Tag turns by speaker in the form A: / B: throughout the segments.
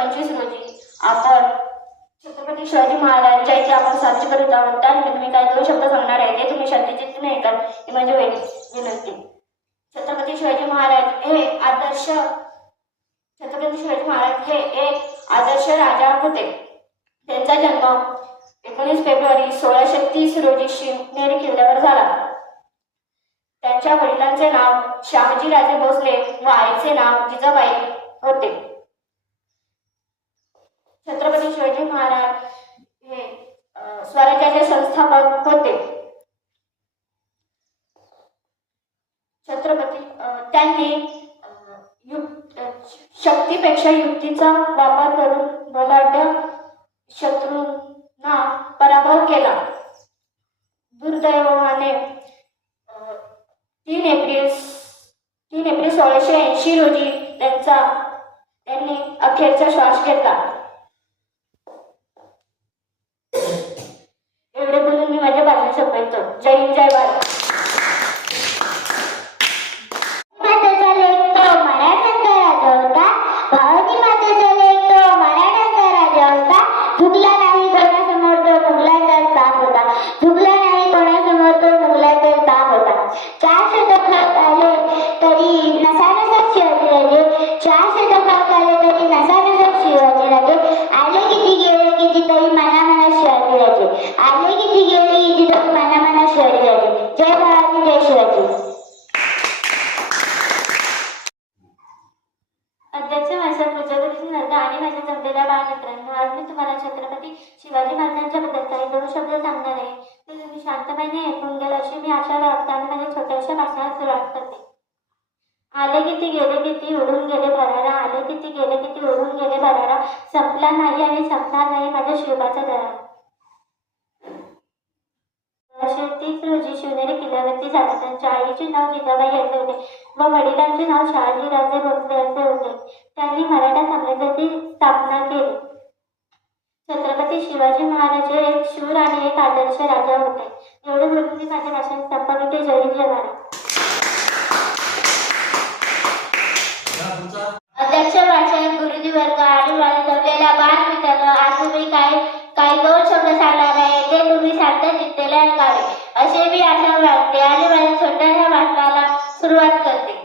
A: पंचवीस रोजी आपण छत्रपती शिवाजी महाराजांच्या इथे आपण साजरी करत आहोत. त्यानिमित्त मी काही दोन शब्द सांगणार आहे ते तुम्ही श्रद्धेचे ऐकाल ही माझी विनंती. छत्रपती शिवाजी महाराज हे आदर्श छत्रपती शिवाजी महाराज हे एक आदर्श राजा होते. त्यांचा जन्म एकोणीस फेब्रुवारी सोळाशे तीस रोजी शिवनेरी किल्ल्यावर झाला. त्यांच्या वडिलांचे नाव श्यामजीराजे भोसले व आईचे नाव जिजाबाई होते. शिवाजी महाराज हे स्वराज्याचे संस्थापक होते. छत्रपती त्यांनी शक्तीपेक्षा युक्तीचा वापर करून बलाढ्य शत्रूंना पराभव केला. दुर्दैवाने तीन एप्रिल तीन एप्रिल सोळाशे ऐंशी रोजी त्यांचा त्यांनी अखेरचा श्वास घेतला. एवढे बोलून मी माझ्या भाषण सोपवतो जय हिंद जय भारत
B: मातेचा लेख तो मराठ्यांचा राजा होता भावाजी मातेचा लेख तो मराठ्यांचा राजा होता झुकला नाही कोणासमोर तो मुगला तर ताप होता झुकला नाही कोणासमोर तो मुगला तर ताप होता चार शतकात आले तरी नसानसत शिवाजीराजे चार शतकात आले तरी नसानसत शिवाजीराजे आले किती गेले किती तरी मना मना शिवाजीराजे आले किती गेले किती तरी मना मना शिवाजीराजे जय महाराज जय शिवाजी.
A: अध्यक्ष माझ्या पूजागुरुजी नंदा आणि माझ्या जमलेल्या बाळमित्रांनो आज मी तुम्हाला छत्रपती शिवाजी महाराजांच्या बद्दल काही दोन शब्द सांगणार आहे. ते तुम्ही शांतपणे ऐकून घ्याल अशी मी आशा व्यक्त आणि माझ्या छोट्याशा भाषणात सुरुवात करते. आले किती गेले किती उडून गेले भरारा. आले किती गेले किती उडून गेले भरारा. संपला नाही आणि संपणार नाही माझ्या शिवबाचा दरारा सोळाशे तीस रोजी शिवनेरी किल्ल्यावरती झाला त्यांच्या आईचे नाव जिजाबाई असे होते. व वडिलांचे नाव शहाजी राजे भोसले असे होते. त्यांनी मराठा साम्राज्याची स्थापना केली. छत्रपती शिवाजी महाराज हे एक शूर आणि एक आदर्श राजा होते. एवढे बोलून मी माझ्या भाषण संपविते जय हिंद, जय भारत अध्यक्ष भाषण गुरुजी वर्ग आणि माझ्या जमलेल्या बाल मित्रांनो आज मी काही काही दोन शब्द सांगणार आहे ते तुम्ही शांत चित्तेला ऐकावे असे मी आशा वाटते आणि माझ्या छोट्याशा भाषणाला सुरुवात करते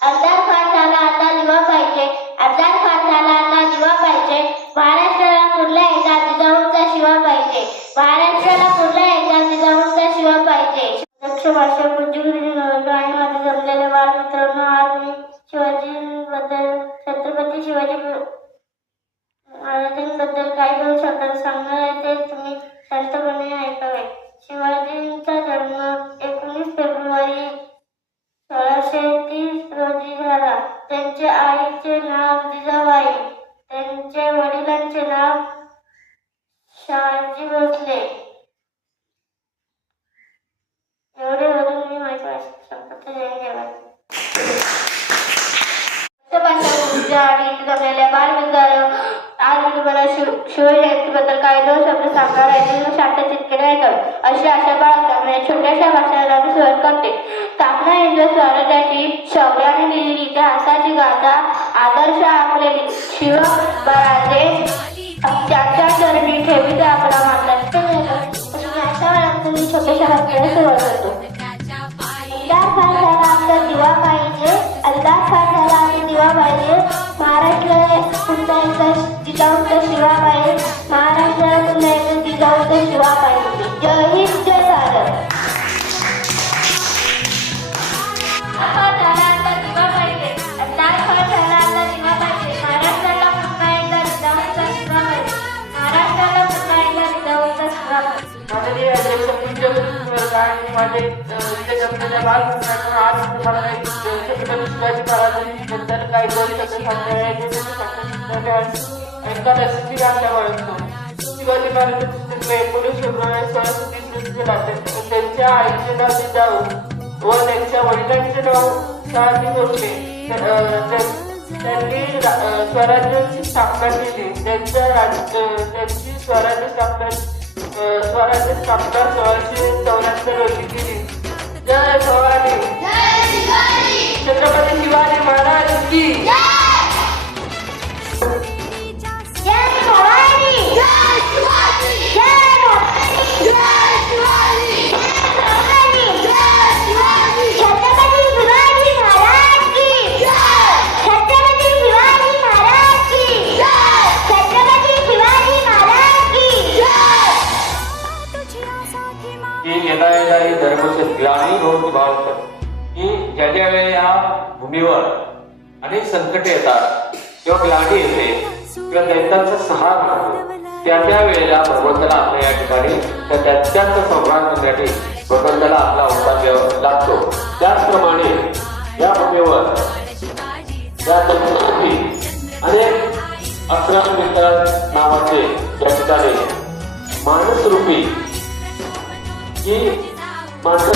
A: अंधार फार झाला आता दिवा पाहिजे अंधार फार झाला आता दिवा पाहिजे महाराष्ट्राला पुन्हा एकदा जिजाऊचा शिवा पाहिजे महाराष्ट्राला पुन्हा एकदा जिजाऊचा शिवा पाहिजे. दक्ष भाषा पूज्य गुरुजी आणि माझे जमलेले बाल मित्रांनो आज मी शिवाजीबद्दल छत्रपती शिवाजी महाराजांबद्दल काही दोन शब्दात सांगणार आहे ते तुम्ही शांतपणे ऐकावे. शिवाजींचा जन्म एकोणीस फेब्रुवारी सोळाशे तीस रोजी झाला. त्यांच्या आईचे नाव जिजा त्यांच्या वडिलांचे नाव शहाजी भोसले एवढे वरून मी माझ्या संपत्ती जय ऊर्जा आणि इथे जमलेल्या बालमित्रांनो आज शिव शिवजयंतीबद्दल काही दोन शब्द सांगणार आहे तुम्ही शांत चितकेने ऐकावे अशी आशा बाळगताना छोट्याशा भाषणाला मी सुरुवात करते. स्थापना हिंदू स्वराज्याची शौर्याने लिहिलेली इतिहासाची गाथा आदर्श आपले शिव शिवबराजे त्याच्या चरणी ठेवी आपला मानला अशा वेळात मी छोट्याशा भाषणाला सुरुवात करतो. अंधार फार झाला दिवा पाहिजे अल्लाह खान झाला शिवाबाई दिवा पाहिजे. अण्णाच दिवा पाहिजे महाराष्ट्राला पुन्हा एकदा जिजाऊंचा शिवा पाहिजे. महाराष्ट्राला पुन्हा एकदा जिजाऊंचा शिवा पाहिजे.
C: अध्यक्ष पूज्य वर्ग आणि माझे जमलेल्या बालमित्रांनो आज तुम्हाला काही शिवाजी महाराजांबद्दल काही दोन शब्द सांगण्याचे ऐकायला बाळगतो शिवाजी महाराजांचे जन्म एकोणीस फेब्रुवारी सोळाशे तीस रोजी त्यांच्या आईचे नाव जिजाऊ व त्यांच्या वडिलांचे नाव शहाजी भोसले त्यांनी स्वराज्याची स्थापना केली त्यांच्या त्यांची स्वराज्य स्थापना स्वराज्य स्थापना सोळाशे चौऱ्याहत्तर रोजी केली जय भवानी छत्रपती शिवाजी महाराज की.
A: ज्या ज्या
D: वेळी या भूमीवर अनेक संकटे येतात किंवा ग्लानी येते किंवा दैतांचा सहार त्या त्या वेळेला भगवंताला आपल्या या ठिकाणी त्या दैत्यांचा संहार करण्यासाठी भगवंताला आपला अवतार द्यावा लागतो. त्याचप्रमाणे या भूमीवर या संस्कृती अनेक अकरा मित्र नावाचे या ठिकाणी मानस रूपी की माणसं